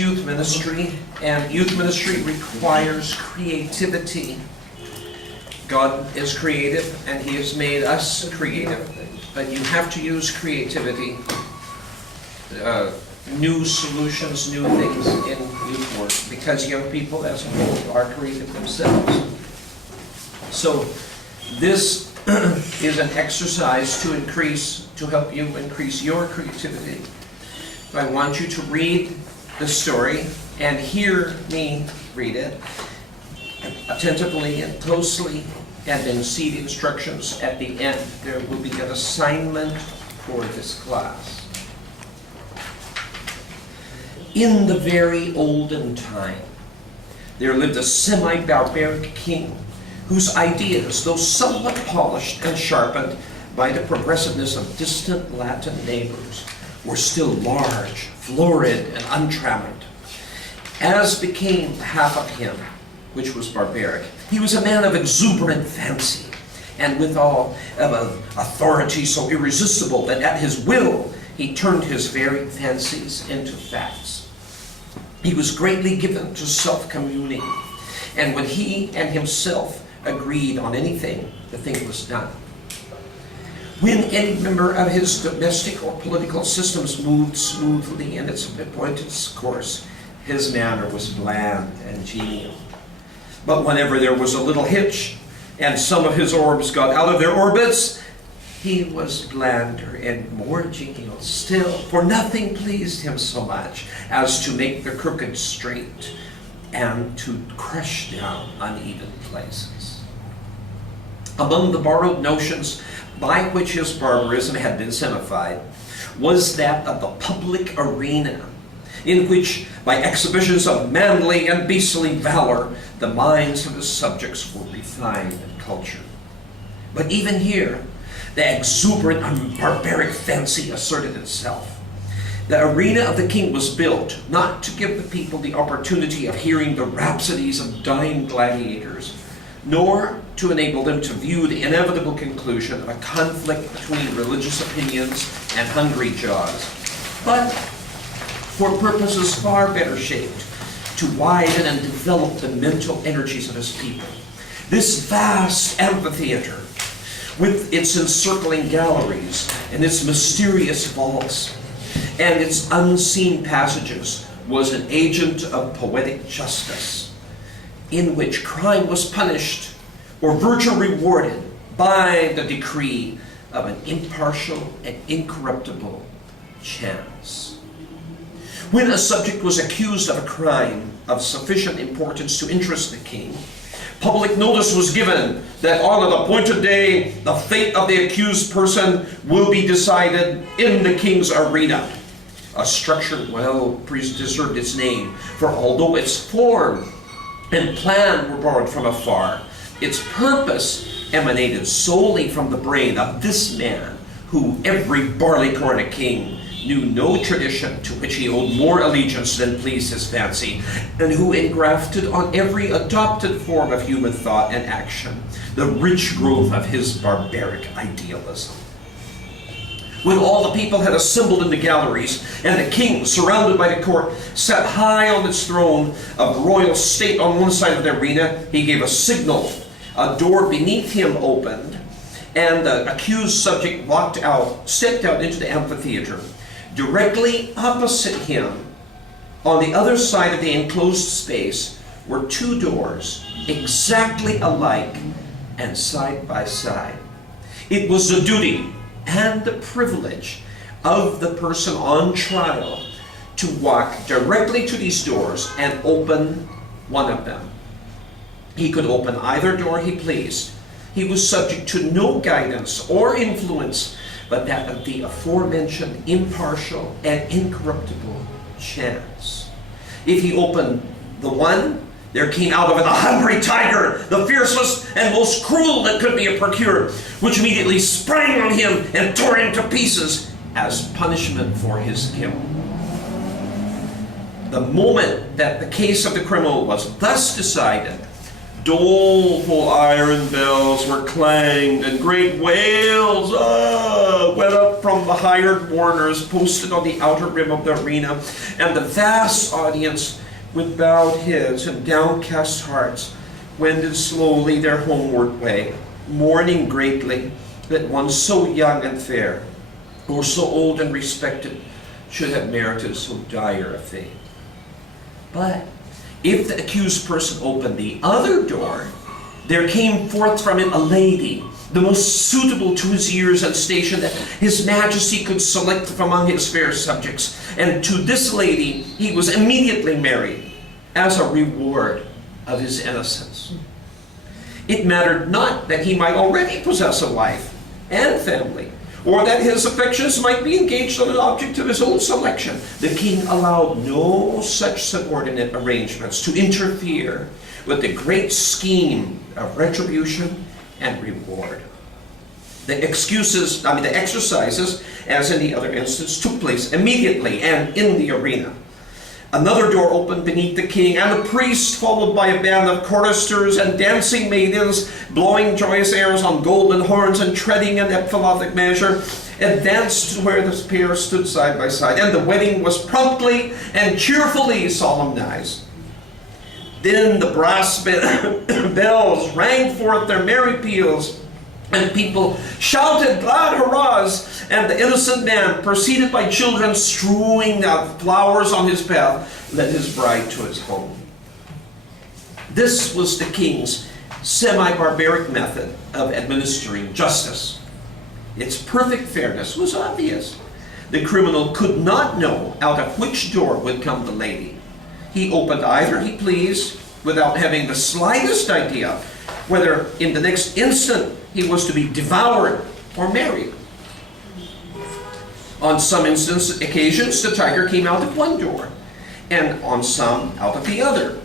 youth ministry, and youth ministry requires creativity. God is creative, and He has made us creative, but you have to use creativity, new solutions, new things in youth work, because young people as a whole are creative themselves. So this is an exercise to help you increase your creativity. I want you to read the story and hear me read it attentively and closely, and then see the instructions at the end. There will be an assignment for this class. In the very olden time, there lived a semi-barbaric king whose ideas, though somewhat polished and sharpened by the progressiveness of distant Latin neighbors, were still large, florid, and untrammeled. As became half of him, which was barbaric, he was a man of exuberant fancy, and withal of an authority so irresistible that at his will he turned his very fancies into facts. He was greatly given to self-communing, and when he and himself agreed on anything, the thing was done. When any member of his domestic or political systems moved smoothly in its appointed course, his manner was bland and genial. But whenever there was a little hitch, and some of his orbs got out of their orbits, he was blander and more genial still, for nothing pleased him so much as to make the crooked straight and to crush down uneven places. Among the borrowed notions by which his barbarism had been semified was that of the public arena, in which, by exhibitions of manly and beastly valor, the minds of his subjects were refined and cultured. But even here, the exuberant and barbaric fancy asserted itself. The arena of the king was built not to give the people the opportunity of hearing the rhapsodies of dying gladiators, nor to enable them to view the inevitable conclusion of a conflict between religious opinions and hungry jaws, but for purposes far better shaped, to widen and develop the mental energies of his people. This vast amphitheater, with its encircling galleries and its mysterious vaults and its unseen passages, was an agent of poetic justice, in which crime was punished or virtue rewarded by the decree of an impartial and incorruptible chance. When a subject was accused of a crime of sufficient importance to interest the king, public notice was given that on an appointed day, the fate of the accused person will be decided in the king's arena. A structure well deserved its name, for although its form and plan were borrowed from afar, its purpose emanated solely from the brain of this man, who every barleycorn king knew no tradition to which he owed more allegiance than pleased his fancy, and who engrafted on every adopted form of human thought and action the rich growth of his barbaric idealism. When all the people had assembled in the galleries, and the king, surrounded by the court, sat high on its throne of royal state on one side of the arena, he gave a signal. A door beneath him opened, and the accused subject stepped out into the amphitheater. Directly opposite him, on the other side of the enclosed space, were two doors, exactly alike and side by side. It was the duty and the privilege of the person on trial to walk directly to these doors and open one of them. He could open either door he pleased. He was subject to no guidance or influence but that of the aforementioned impartial and incorruptible chance. If he opened the one, there came out of it a hungry tiger, the fiercest and most cruel that could be procured, which immediately sprang on him and tore him to pieces as punishment for his guilt. The moment that the case of the criminal was thus decided, Doleful iron bells were clanged, and great wails went up from the hired mourners posted on the outer rim of the arena, and the vast audience, with bowed heads and downcast hearts, wended slowly their homeward way, mourning greatly that one so young and fair, or so old and respected, should have merited so dire a fate. But if the accused person opened the other door, there came forth from it a lady, the most suitable to his years and station that his majesty could select from among his fair subjects. And to this lady he was immediately married as a reward of his innocence. It mattered not that he might already possess a wife and family, or that his affections might be engaged on an object of his own selection. The king allowed no such subordinate arrangements to interfere with the great scheme of retribution and reward. The exercises, as in the other instance, took place immediately and in the arena. Another door opened beneath the king, and the priest, followed by a band of choristers and dancing maidens, blowing joyous airs on golden horns and treading in epithalamic measure, advanced to where the pair stood side by side, and the wedding was promptly and cheerfully solemnized. Then the brass bells rang forth their merry peals, and people shouted glad hurrahs, and the innocent man, preceded by children strewing flowers on his path, led his bride to his home. This was the king's semi-barbaric method of administering justice. Its perfect fairness was obvious. The criminal could not know out of which door would come the lady. He opened either he pleased, without having the slightest idea whether in the next instant he was to be devoured or married. On some occasions, the tiger came out of one door, and on some out of the other.